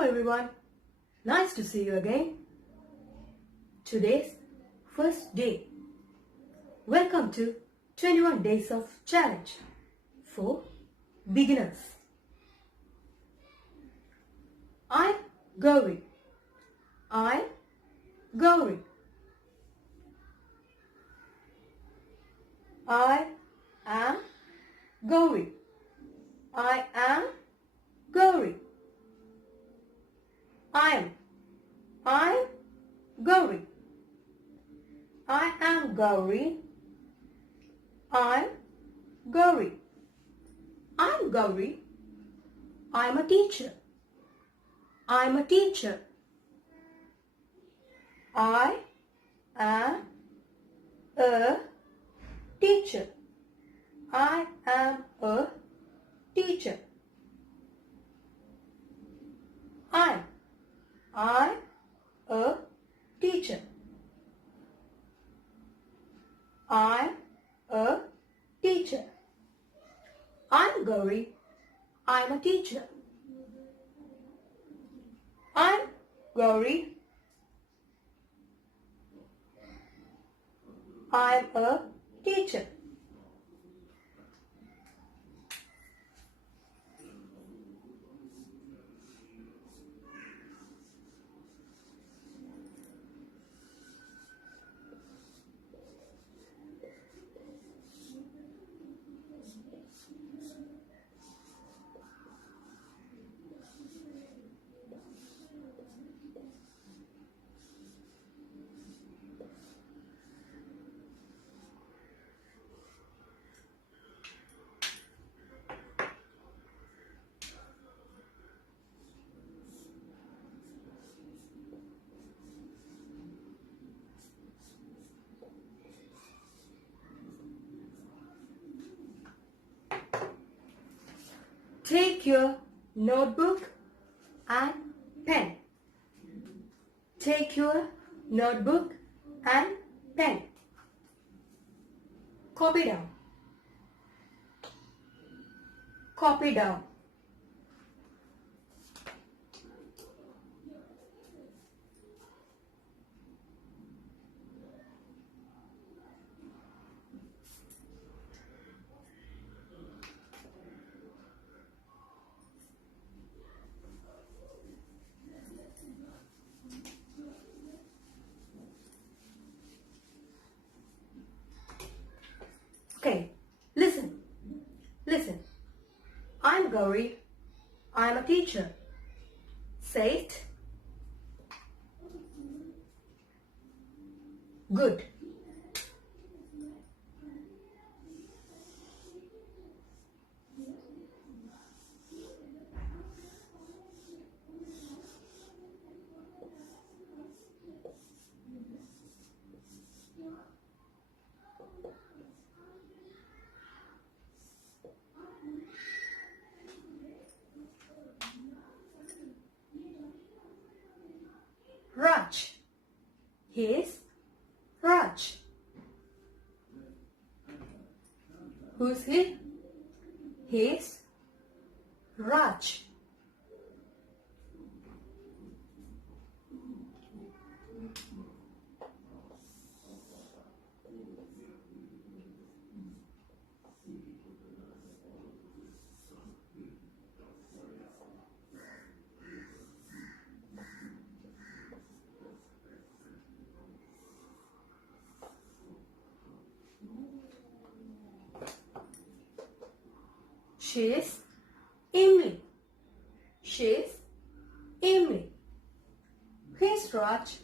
Hello everyone, nice to see you again. Today's first day. Welcome to 21 Days of Challenge for beginners. I'm Gauri. I'm Gauri. I am Gauri. I am Gauri. I'm Gauri. I am Gauri. I'm Gauri. I'm Gauri. I'm a teacher. I'm a teacher. I am a teacher. I am a teacher. I'm a teacher. I'm a teacher. I'm Gauri. I'm a teacher. I'm Gauri. I'm a teacher. Take your notebook and pen. Take your notebook and pen. Copy down. Copy down. Okay, listen. I'm Gauri. I'm a teacher. Say it. Good. Raj. He's Raj. Who's he? He's Raj. She's Emily. She's Emily. He's Raj.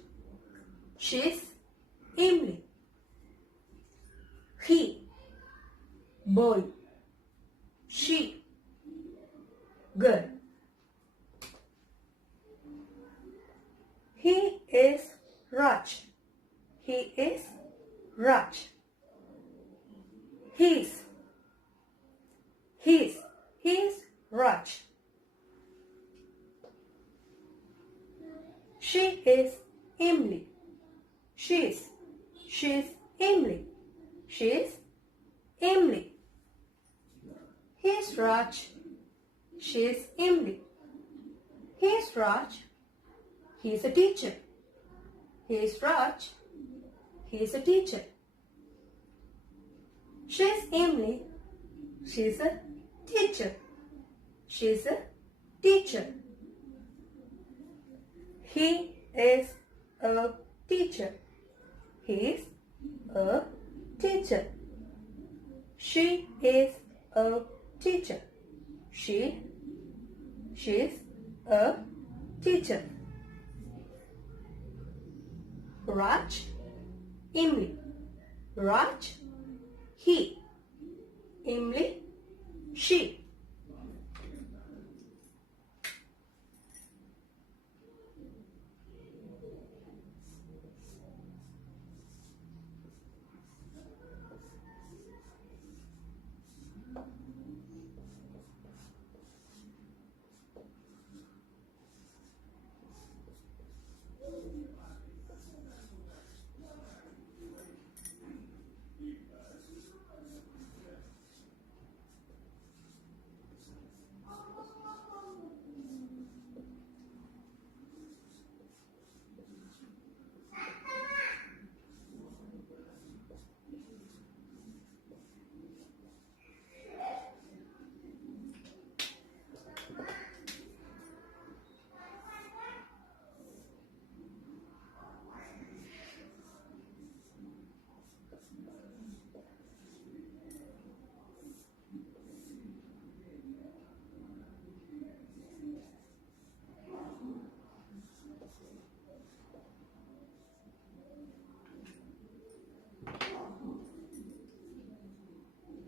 She's Emily. He, boy. She, girl. He is Raj. He is Raj. He's Raj. She is Emily. She's Emily. She's Emily. He's Raj. She's Emily. Here's Raj. He's a teacher. Here's Raj. He's a teacher. She's Emily. She's a teacher. She's a teacher. He is a teacher. He's a teacher. She is a teacher. She's a teacher. Raj, Emily. Raj, he. Emily, she.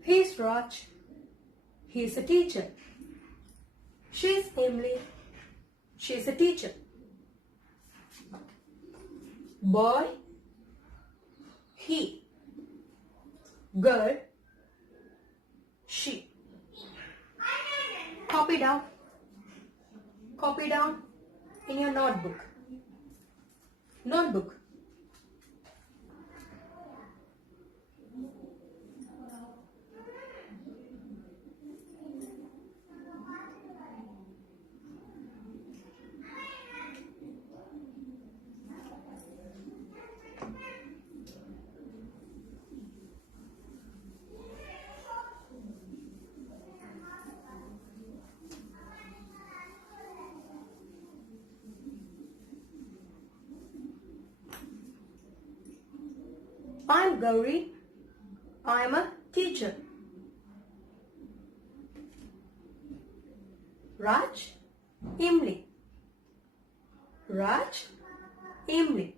He's Raj. He's a teacher. She's Emily. She's a teacher. Boy, he. Girl, she. Copy down. Copy down in your notebook. Notebook. I'm Gauri. I'm a teacher. Raj, Emily. Raj, Emily.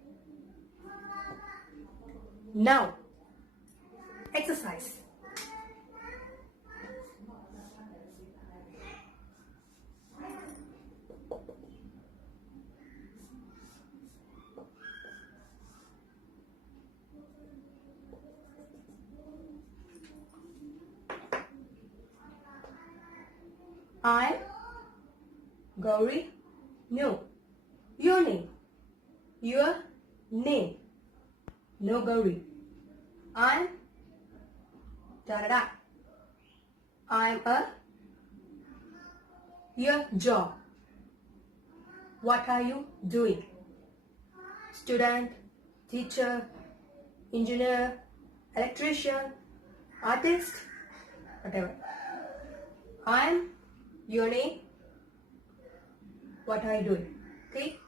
Now, exercise. I'm Gauri. No. Your name. Your name. No Gauri. I'm da-da-da. I'm a. Your job. What are you doing? Student, teacher, engineer, electrician, artist, whatever. I'm your name. What are you doing? Okay?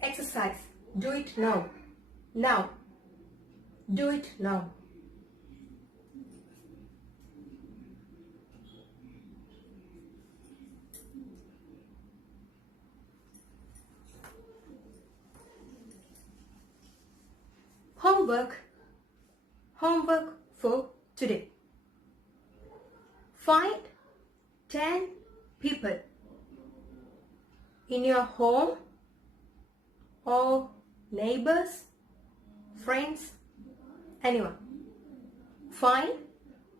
Exercise. Do it now. Now. Do it now. Homework. Homework for today. Find 10 people in your home or neighbors, friends, anyone. Find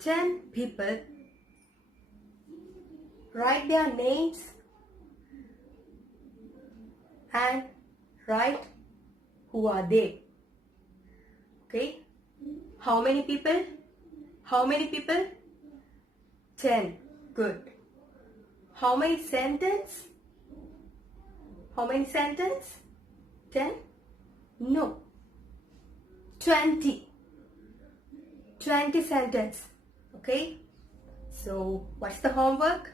10 people. Write their names and write who are they. Okay? How many people? How many people? 10. Good. How many sentences? How many sentences? 10? No. 20. 20 sentences. Okay? So, what's the homework?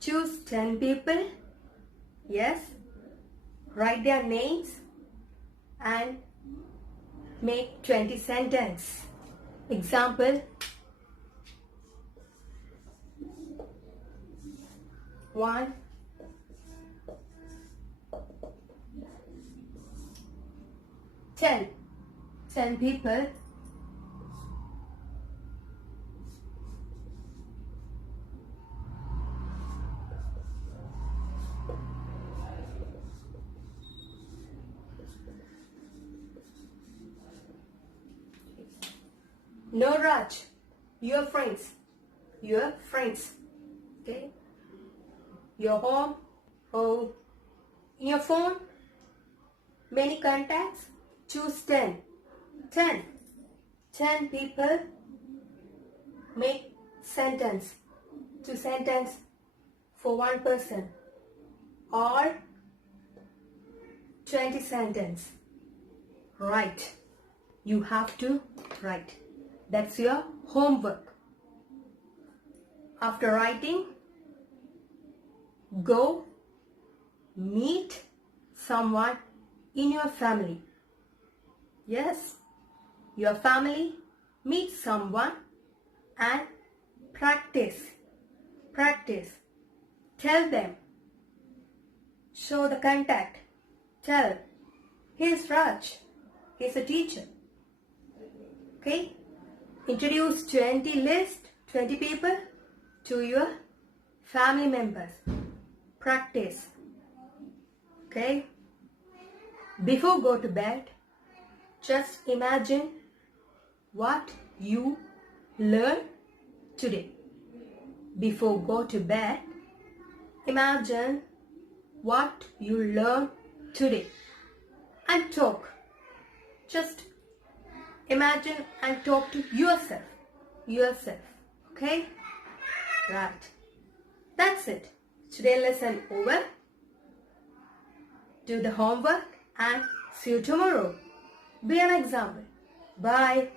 Choose 10 people. Yes. Write their names and make 20 sentences. Example. 1. 10. 10 people. No rush. Your friends. Your friends. Okay? Your home. Oh, in your phone. Many contacts. Choose 10. 10. 10 people. Make sentence. 2 sentences for one person. Or 20 sentences. Write. You have to write. That's your homework. After writing, go meet someone in your family. Yes, your family, meet someone and practice. Practice. Tell them. Show the contact. Tell. Here's Raj. He's a teacher. Okay? Introduce 20 people to your family members. Practice. Okay? Before go to bed, just imagine what you learned today. Before go to bed, imagine what you learned today and talk. Just imagine and talk to yourself. Okay? Right. That's it. Today lesson over. Do the homework and see you tomorrow. Be an example. Bye.